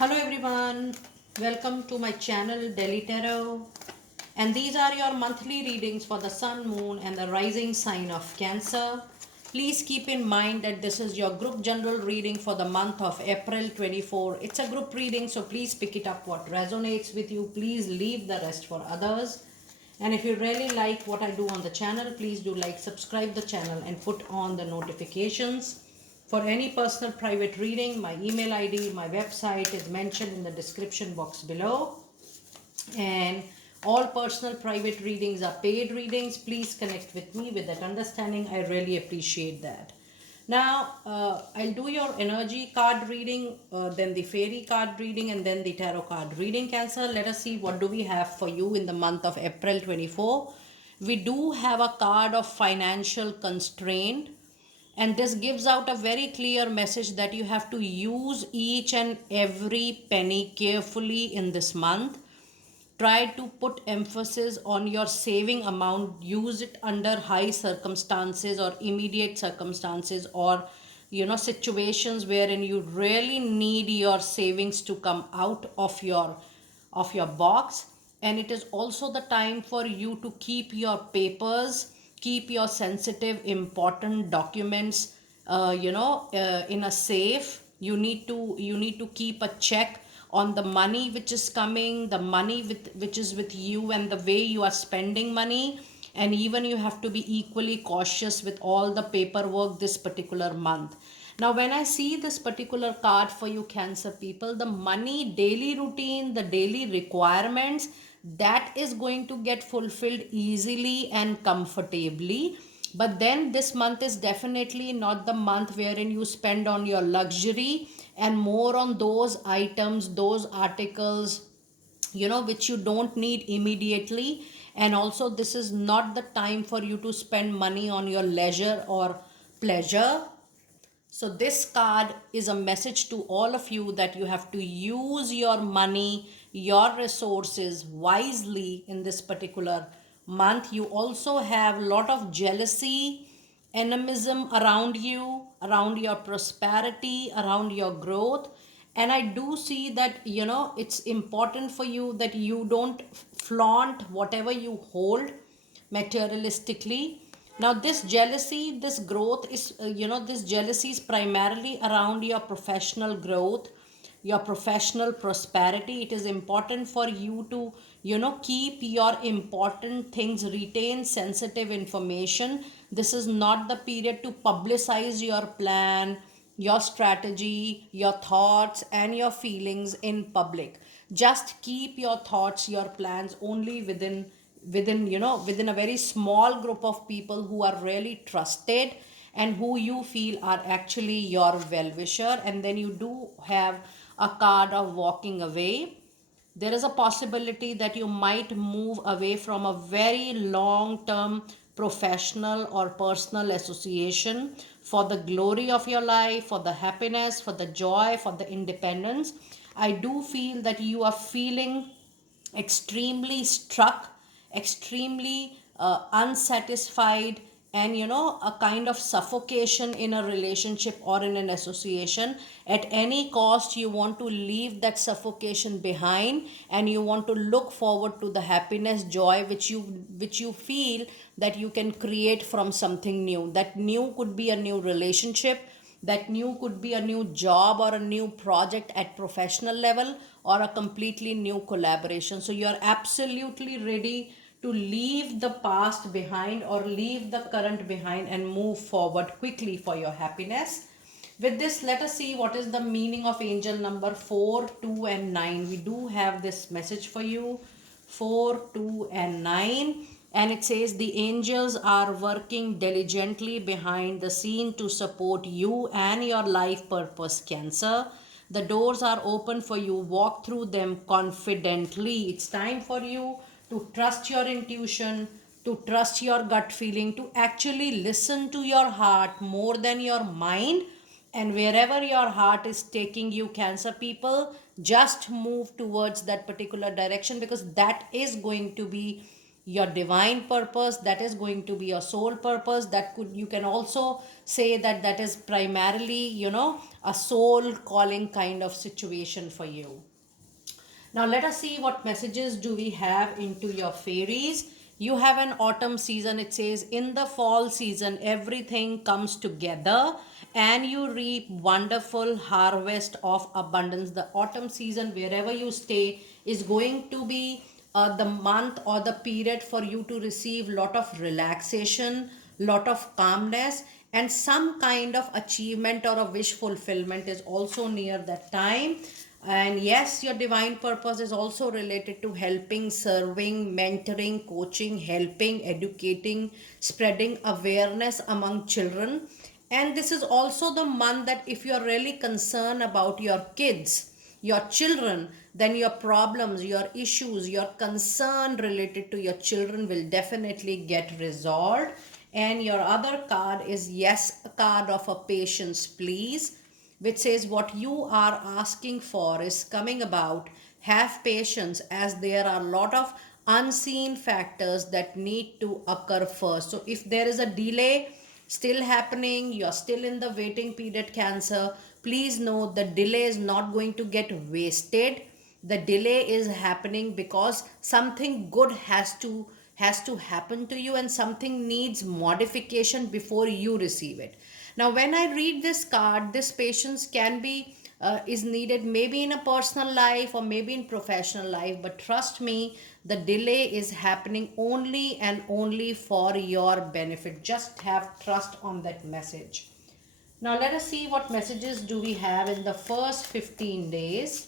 Hello everyone, welcome to my channel Delhi Tarot, and these are your monthly readings for the Sun, Moon and the rising sign of Cancer. Please keep in mind that this is your group general reading for the month of April 24. It's a group reading, so please pick it up what resonates with you. Please leave the rest for others. And if you really like what I do on the channel, please do like, subscribe the channel and put on the notifications. For any personal private reading, my email ID, my website is mentioned in the description box below. And all personal private readings are paid readings. Please connect with me with that understanding. I really appreciate that. Now, I'll do your energy card reading, then the fairy card reading, and then the tarot card reading, Cancer. Let us see what do we have for you in the month of April 24. We do have a card of financial constraint, and this gives out a very clear message that you have to use each and every penny carefully in this month. Try to put emphasis on your saving amount. Use it under high circumstances or immediate circumstances, or situations wherein you really need your savings to come out of your box. And it is also the time for you to keep your papers, keep your sensitive important documents in a safe. You need to keep a check on the money which is coming, the money which is with you, and the way you are spending money. And even you have to be equally cautious with all the paperwork this particular month. Now, when I see this particular card for you, Cancer people, the money daily routine, the daily requirements, that is going to get fulfilled easily and comfortably. But then this month is definitely not the month wherein you spend on your luxury, and more on those items, those articles, which you don't need immediately. And also, this is not the time for you to spend money on your leisure or pleasure. So this card is a message to all of you that you have to use your money, your resources wisely in this particular month. You also have a lot of jealousy, animism around you, around your prosperity, around your growth. And I do see that, it's important for you that you don't flaunt whatever you hold materialistically. Now this jealousy, this growth is this jealousy is primarily around your professional growth, your professional prosperity. It is important for you to keep your important things, retain sensitive information. This is not the period to publicize your plan, your strategy, your thoughts and your feelings in public. Just keep your thoughts, your plans only within a very small group of people who are really trusted and who you feel are actually your well-wisher. And then you do have a card of walking away. There is a possibility that you might move away from a very long term professional or personal association for the glory of your life, for the happiness, for the joy, for the independence. I do feel that you are feeling extremely struck, extremely unsatisfied, and a kind of suffocation in a relationship or in an association. At any cost, you want to leave that suffocation behind, and you want to look forward to the happiness, joy which you feel that you can create from something new. That new could be a new relationship, that new could be a new job or a new project at professional level, or a completely new collaboration. So you are absolutely ready to leave the past behind or leave the current behind and move forward quickly for your happiness. With this, let us see what is the meaning of angel number 4, 2 and 9. We do have this message for you, 4, 2 and 9. And it says the angels are working diligently behind the scene to support you and your life purpose, Cancer. The doors are open for you. Walk through them confidently. It's time for you to trust your intuition, to trust your gut feeling, to actually listen to your heart more than your mind. And wherever your heart is taking you, Cancer people, just move towards that particular direction, because that is going to be your divine purpose, that is going to be your soul purpose. That could, you can also say that that is primarily, a soul calling kind of situation for you. Now let us see what messages do we have into your fairies. You have an autumn season. It says in the fall season everything comes together and you reap wonderful harvest of abundance. The autumn season, wherever you stay, is going to be the month or the period for you to receive lot of relaxation, lot of calmness, and some kind of achievement or a wish fulfillment is also near that time. And yes, your divine purpose is also related to helping, serving, mentoring, coaching, helping, educating, spreading awareness among children. And this is also the month that if you are really concerned about your kids, your children, then your problems, your issues, your concern related to your children will definitely get resolved. And your other card is, yes, a card of a patience, please, which says what you are asking for is coming about. Have patience, as there are a lot of unseen factors that need to occur first. So if there is a delay still happening, you're still in the waiting period, Cancer, please know the delay is not going to get wasted. The delay is happening because something good has to happen to you, and something needs modification before you receive it. Now when I read this card, this patience can be is needed maybe in a personal life or maybe in professional life, but trust me, the delay is happening only and only for your benefit. Just have trust on that message. Now let us see what messages do we have in the first 15 days.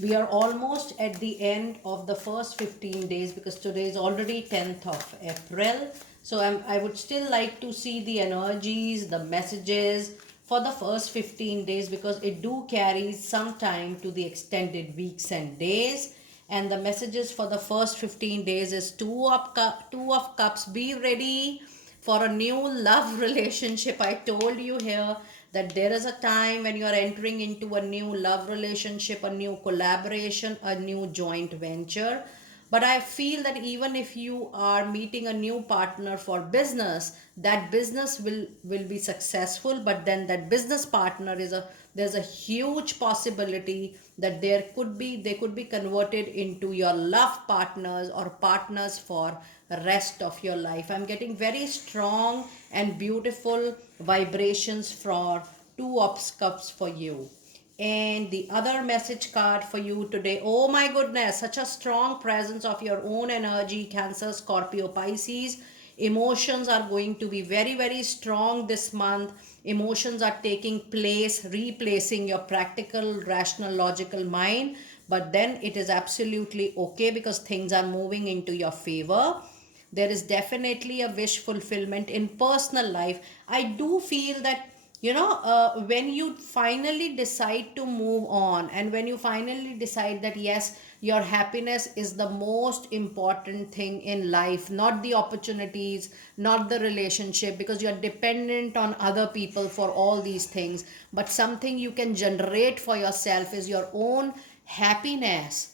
We are almost at the end of the first 15 days because today is already 10th of April. So I would still like to see the energies, the messages for the first 15 days, because it do carry some time to the extended weeks and days. And the messages for the first 15 days is two of cups. Be ready for a new love relationship. I told you here that there is a time when you are entering into a new love relationship, a new collaboration, a new joint venture. But I feel that even if you are meeting a new partner for business, that business will be successful, but then that business partner is a there's a huge possibility that they could be converted into your love partners or partners for rest of your life. I'm getting very strong and beautiful vibrations for two of cups for you. And the other message card for you today, oh my goodness, such a strong presence of your own energy, Cancer, Scorpio, Pisces. Emotions are going to be very, very strong this month. Emotions are taking place, replacing your practical, rational, logical mind. But then it is absolutely okay because things are moving into your favor. There is definitely a wish fulfillment in personal life. I do feel that, when you finally decide to move on, and when you finally decide that yes, your happiness is the most important thing in life, not the opportunities, not the relationship, because you're dependent on other people for all these things, but something you can generate for yourself is your own happiness.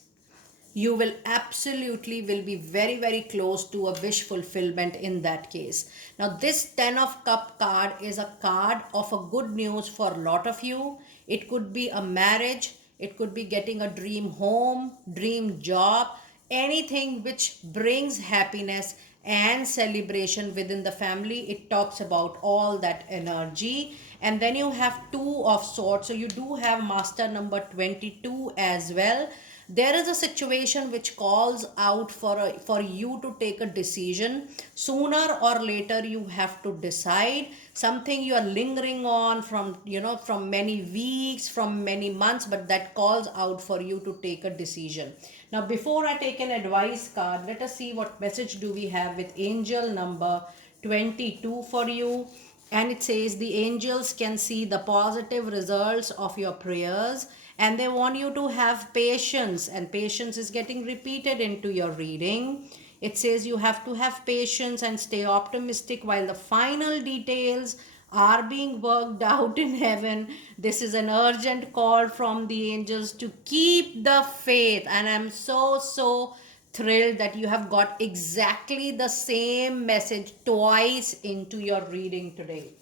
You will absolutely will be very, very close to a wish fulfillment in that case. Now this 10 of cup card is a card of a good news for a lot of you. It could be a marriage, it could be getting a dream home, dream job, anything which brings happiness and celebration within the family. It talks about all that energy. And then you have two of swords, so you do have master number 22 as well. There is a situation which calls out for you to take a decision. Sooner or later you have to decide something you are lingering on from, from many weeks, from many months, but that calls out for you to take a decision. Now before I take an advice card, let us see what message do we have with angel number 22 for you. And it says the angels can see the positive results of your prayers, and they want you to have patience, and patience is getting repeated into your reading. It says you have to have patience and stay optimistic while the final details are being worked out in heaven. This is an urgent call from the angels to keep the faith, and I'm so thrilled that you have got exactly the same message twice into your reading today.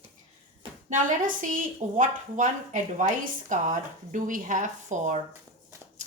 Now let us see what one advice card do we have for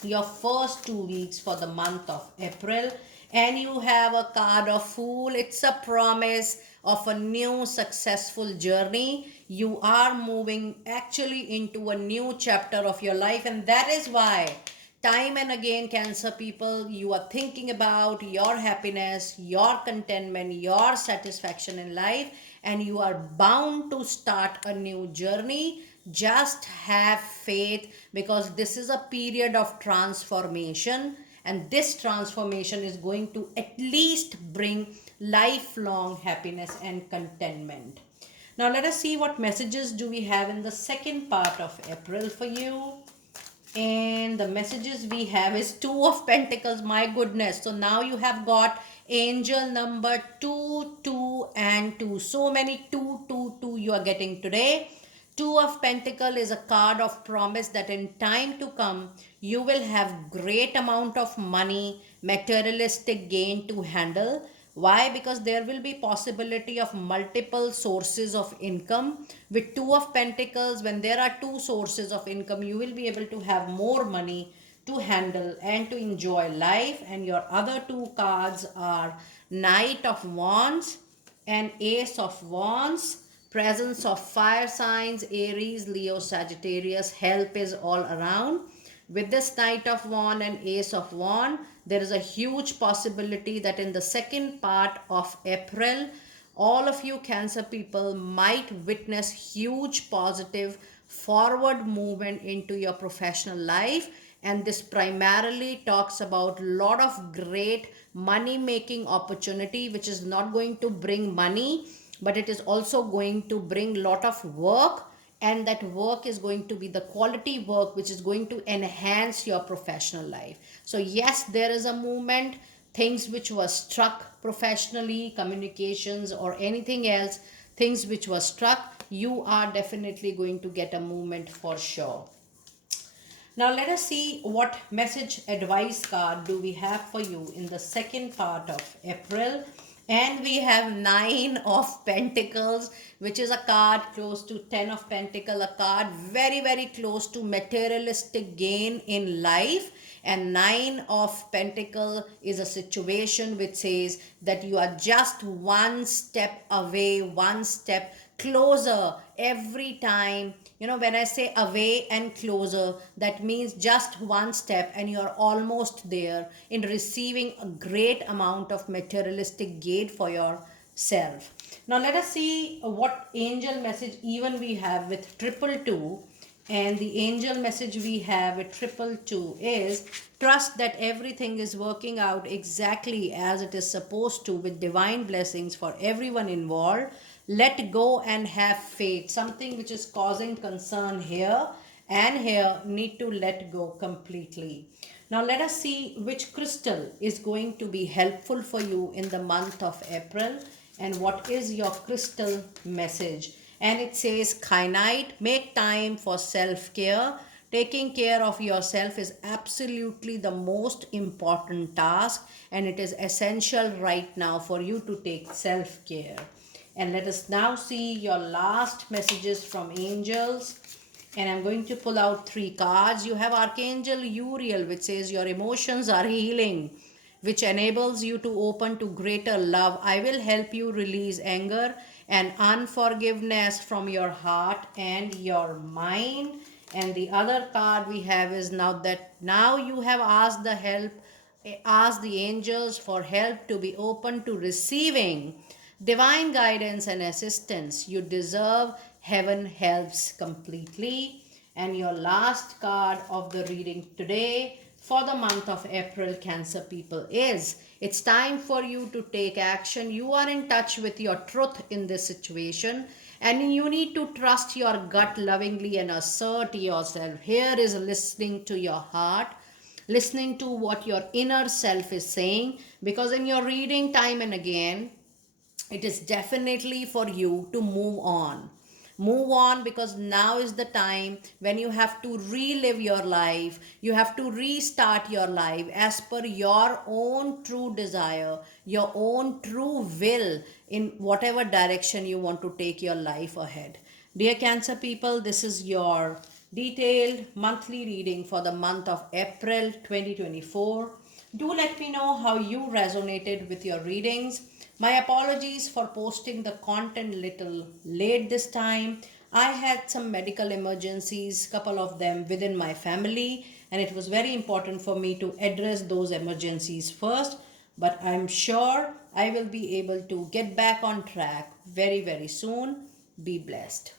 your first 2 weeks for the month of April. And you have a card of Fool. It's a promise of a new successful journey. You are moving actually into a new chapter of your life, and that is why time and again, Cancer people, you are thinking about your happiness, your contentment, your satisfaction in life, and you are bound to start a new journey. Just have faith, because this is a period of transformation, and this transformation is going to at least bring lifelong happiness and contentment. Now let us see what messages do we have in the second part of April for you. And the messages we have is Two of Pentacles. My goodness, so now you have got angel number 2, 2 and 2. So many 2, 2, 2 you are getting today. Two of Pentacle is a card of promise that in time to come you will have great amount of money, materialistic gain to handle. Why? Because there will be possibility of multiple sources of income. With Two of Pentacles, when there are two sources of income, you will be able to have more money to handle and to enjoy life. And your other two cards are Knight of Wands and Ace of Wands. Presence of fire signs, Aries, Leo, Sagittarius. Help is all around. With this Knight of Wand and Ace of Wand, there is a huge possibility that in the second part of April, all of you Cancer people might witness huge positive forward movement into your professional life. And this primarily talks about a lot of great money making opportunity, which is not going to bring money, but it is also going to bring lot of work, and that work is going to be the quality work which is going to enhance your professional life. So yes, there is a movement. Things which were struck professionally, communications or anything else, things which were struck, you are definitely going to get a movement for sure. Now let us see what message advice card do we have for you in the second part of April. And we have Nine of Pentacles, which is a card close to Ten of Pentacles, a card very, very close to materialistic gain in life. And Nine of Pentacles is a situation which says that you are just one step away, one step closer every time. You know, when I say away and closer, that means just one step and you're almost there in receiving a great amount of materialistic gain for yourself. Now let us see what angel message even we have with triple two. And the angel message we have with triple two is trust that everything is working out exactly as it is supposed to, with divine blessings for everyone involved. Let go and have faith. Something which is causing concern here and here need to let go completely. Now let us see which crystal is going to be helpful for you in the month of April, and what is your crystal message. And it says kyanite, make time for self-care. Taking care of yourself is absolutely the most important task, and it is essential right now for you to take self-care. And let us now see your last messages from angels. And I'm going to pull out three cards. You have Archangel Uriel, which says your emotions are healing, which enables you to open to greater love. I will help you release anger and unforgiveness from your heart and your mind. And the other card we have is now you have asked the angels for help to be open to receiving divine guidance and assistance. You deserve heaven helps completely. And your last card of the reading today for the month of April, Cancer people, is it's time for you to take action. You are in touch with your truth in this situation, and you need to trust your gut lovingly and assert yourself. Here is listening to your heart, listening to what your inner self is saying, because in your reading time and again, it is definitely for you to move on. Move on, because now is the time when you have to relive your life. You have to restart your life as per your own true desire, your own true will, in whatever direction you want to take your life ahead. Dear Cancer people, this is your detailed monthly reading for the month of April 2024. Do let me know how you resonated with your readings. My apologies for posting the content little late this time. I had some medical emergencies, couple of them within my family, and it was very important for me to address those emergencies first. But I'm sure I will be able to get back on track very, very soon. Be blessed.